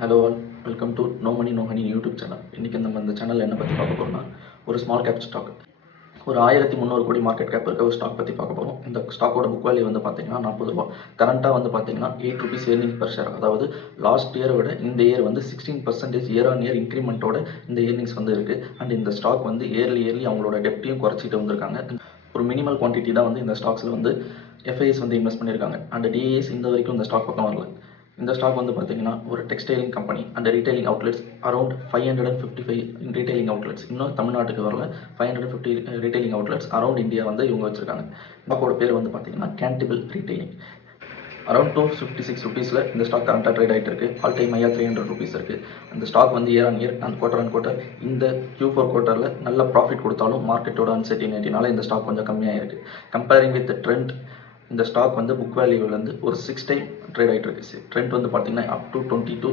Hello all, welcome to no money no honey YouTube channel. இன்றைக்கி நம்ம இந்த சேனலில் என்ன பற்றி பார்க்க போகிறோம்னா, ஒரு ஸ்மால் கேப் ஸ்டாக், ஒரு 1300 கோடி மார்க்கெட் கேப் இருக்க ஒரு ஸ்டாக் பற்றி பார்க்க போகிறோம். இந்த ஸ்டாக்கோட புக் வேல்யூ வந்து பார்த்தீங்கன்னா 40 ரூபா. கரண்ட்டாக வந்து பார்த்தீங்கன்னா 8 ருபீஸ் ஏர்னிங் பர் ஷேர். அதாவது லாஸ்ட் இயரை விட இந்த இயர் வந்து 16% இயர் ஆன் இயர் இன்க்ரிமெண்ட்டோட இந்த ஏர்னிங்ஸ் வந்து இருக்குது. அண்ட் இந்த ஸ்டாக் வந்து இயர்லி அவங்களோட டெப்டையும் குறைச்சிட்டு வந்திருக்காங்க. ஒரு மினிமல் குவான்டிட்டி தான் வந்து இந்த ஸ்டாக்ஸில் வந்து எஃப்ஐஎஸ் வந்து இன்வெஸ்ட் பண்ணியிருக்காங்க. அண்ட் டிஏஎஸ் இந்த வரைக்கும் இந்த ஸ்டாக் பக்கம் வரல. இந்த ஸ்டாக் வந்து பார்த்தீங்கன்னா ஒரு textiling company and retailing outlets around 555 retailing outlets. இன்னும் தமிழ்நாட்டுக்கு வரல. 550 ரீட்டைலிங் அவுட்லெட்ஸ் அரௌண்ட் இந்தியா வந்து இவங்க வச்சிருக்காங்க. ஸ்டாக்கோட பேர் வந்து பார்த்தீங்கன்னா கேண்டிபிள் ரீட்டைலிங். அரௌண்ட் 256 ருபீஸில் இந்த ஸ்டாக் கரண்ட்டாக ட்ரேட் ஆகிட்டு இருக்கு. ஆல் டைம் ஹையாக 300 ருபீஸ் இருக்குது. அந்த ஸ்டாக் வந்து year on year and quarter on quarter இந்த Q4 குவார்ட்டரில் நல்ல ப்ராஃபிட் கொடுத்தாலும் மார்க்கெட்டோட அன்சர்டினிட்டினால இந்த ஸ்டாக் கொஞ்சம் கம்மியாக இருக்குது. கம்பேரிங் வித் ட்ரெண்ட், இந்த ஸ்டாக் வந்து புக் வேல்யூலேருந்து ஒரு 6 டைம் ட்ரேட் ஆகிட்டு இருக்கு. ட்ரெண்ட் வந்து பார்த்தீங்கன்னா அப் டு 22